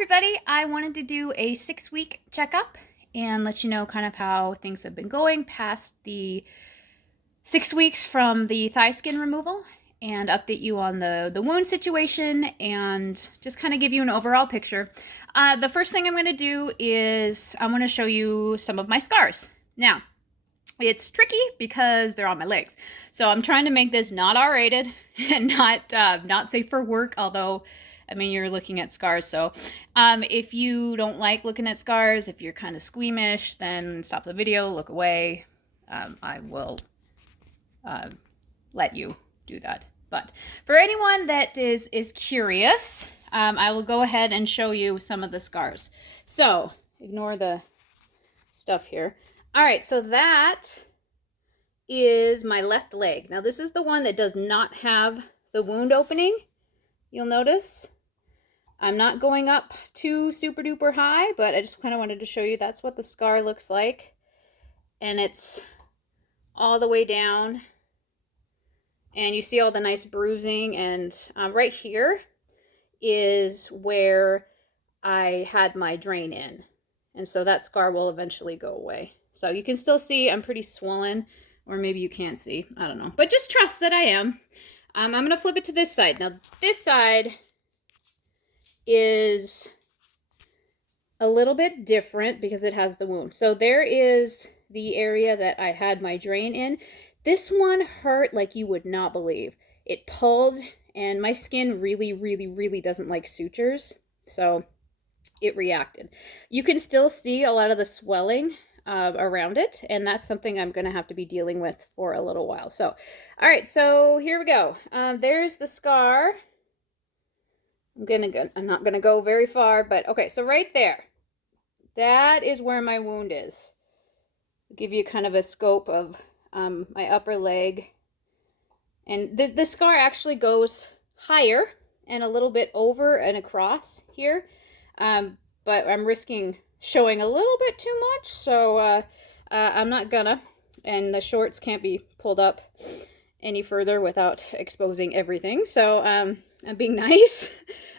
everybody. I wanted to do a 6-week checkup and let you know kind of how things have been going past the 6 weeks from the thigh skin removal and update you on the wound situation and just kind of give you an overall picture. The first thing I'm going to do is I'm going to show you some of my scars. Now, it's tricky because they're on my legs. So I'm trying to make this not R-rated and not safe for work, although I mean, you're looking at scars. So if you don't like looking at scars, if you're kind of squeamish, then stop the video, look away. I will let you do that. But for anyone that is curious, I will go ahead and show you some of the scars. So ignore the stuff here. All right, so that is my left leg. Now this is the one that does not have the wound opening. You'll notice I'm not going up too super duper high, but I just kind of wanted to show you that's what the scar looks like. And it's all the way down. And you see all the nice bruising. And right here is where I had my drain in. And so that scar will eventually go away. So you can still see I'm pretty swollen, or maybe you can't see. I don't know. But just trust that I am. I'm going to flip it to this side. Now this side is a little bit different because it has the wound. So there is the area that I had my drain in. This one hurt like you would not believe. It pulled, and my skin really doesn't like sutures. So it reacted. You can still see a lot of the swelling around it, and that's something I'm going to have to be dealing with for a little while. So, all right, so here we go. There's the scar. I'm not gonna go very far, but okay, so right there, that is where my wound is. I'll give you kind of a scope of my upper leg. And this scar actually goes higher and a little bit over and across here. But I'm risking showing a little bit too much, so I'm not gonna. And the shorts can't be pulled up any further without exposing everything. So I'm being nice.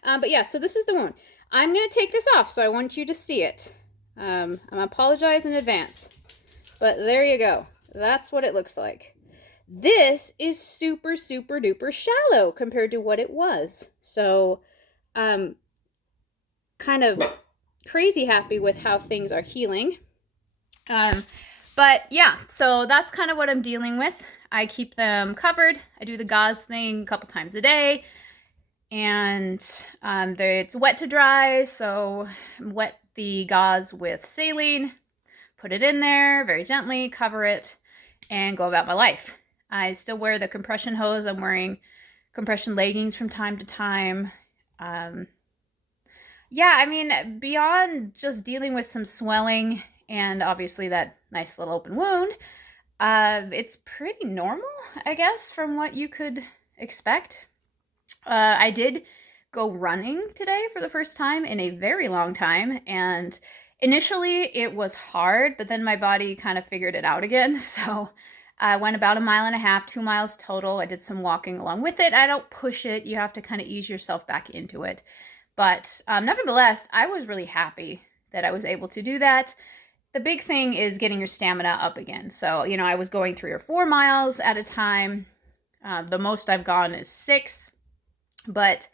But yeah, so this is the wound. I'm going to take this off, so I want you to see it. I apologize in advance. But there you go. That's what it looks like. This is super duper shallow compared to what it was. So I'm kind of crazy happy with how things are healing. But yeah, so that's kind of what I'm dealing with. I keep them covered. I do the gauze thing a couple times a day. And it's wet to dry, so wet the gauze with saline, put it in there very gently, cover it, and go about my life. I still wear the compression hose. I'm wearing compression leggings from time to time. Yeah, I mean, beyond just dealing with some swelling and obviously that nice little open wound, it's pretty normal, I guess, from what you could expect. I did go running today for the first time in a very long time, and initially it was hard, but then my body kind of figured it out again. So I went about 1.5 miles, 2 miles total. I did some walking along with it. I don't push it. You have to kind of ease yourself back into it. But nevertheless, I was really happy that I was able to do that. The big thing is getting your stamina up again. So, you know, I was going 3 or 4 miles at a time. The most I've gone is 6. But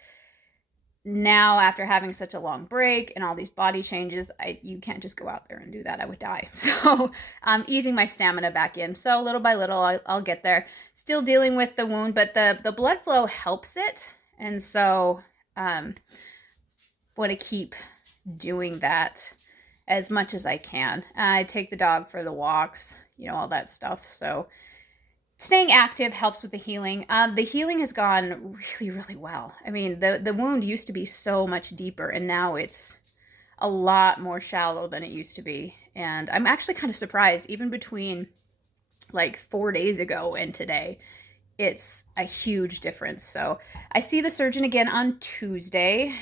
now, after having such a long break and all these body changes, you can't just go out there and do that. I would die. So I'm easing my stamina back in. So little by little, I'll get there. Still dealing with the wound, but the blood flow helps it. And so want to keep doing that as much as I can. I take the dog for the walks, you know, all that stuff. So staying active helps with the healing. The healing has gone really well. I mean, the wound used to be so much deeper, and now it's a lot more shallow than it used to be. And I'm actually kind of surprised, even between like 4 days ago and today, it's a huge difference. So I see the surgeon again on Tuesday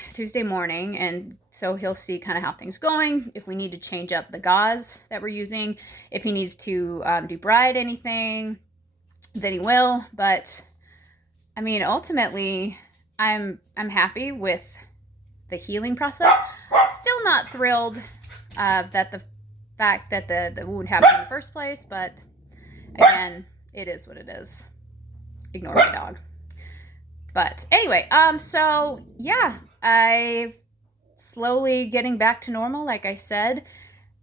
morning, and so he'll see kind of how things going, if we need to change up the gauze that we're using, if he needs to debride anything, then he will. But I mean, ultimately, I'm happy with the healing process. Still not thrilled that the fact that the wound happened in the first place, but again, it is what it is. Ignore my dog. But anyway, so yeah, I slowly getting back to normal, like I said.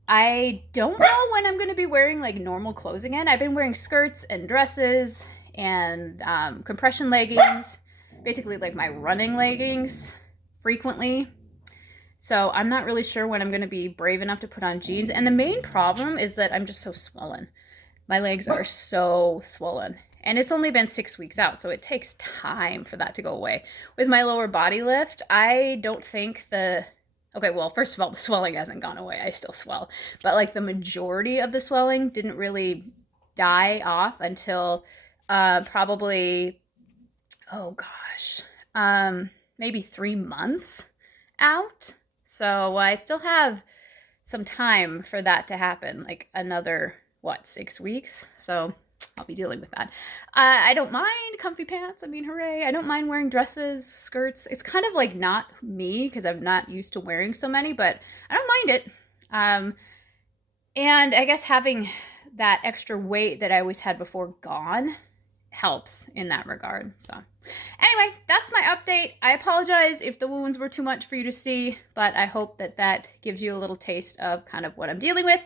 I don't know when I'm going to be wearing like normal clothes again. I've been wearing skirts and dresses and compression leggings, basically like my running leggings frequently. So I'm not really sure when I'm going to be brave enough to put on jeans. And the main problem is that I'm just so swollen. My legs are so swollen. And it's only been 6 weeks out, so it takes time for that to go away. With my lower body lift, I don't think okay, well, first of all, the swelling hasn't gone away. I still swell. But like the majority of the swelling didn't really die off until probably, oh gosh, maybe 3 months out. So I still have some time for that to happen, like another, 6 weeks? So I'll be dealing with that. I don't mind comfy pants. I mean, hooray. I don't mind wearing dresses, skirts. It's kind of like not me because I'm not used to wearing so many, but I don't mind it. And I guess having that extra weight that I always had before gone helps in that regard. So anyway, that's my update. I apologize if the wounds were too much for you to see, but I hope that that gives you a little taste of kind of what I'm dealing with.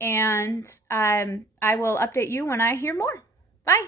And I will update you when I hear more. Bye.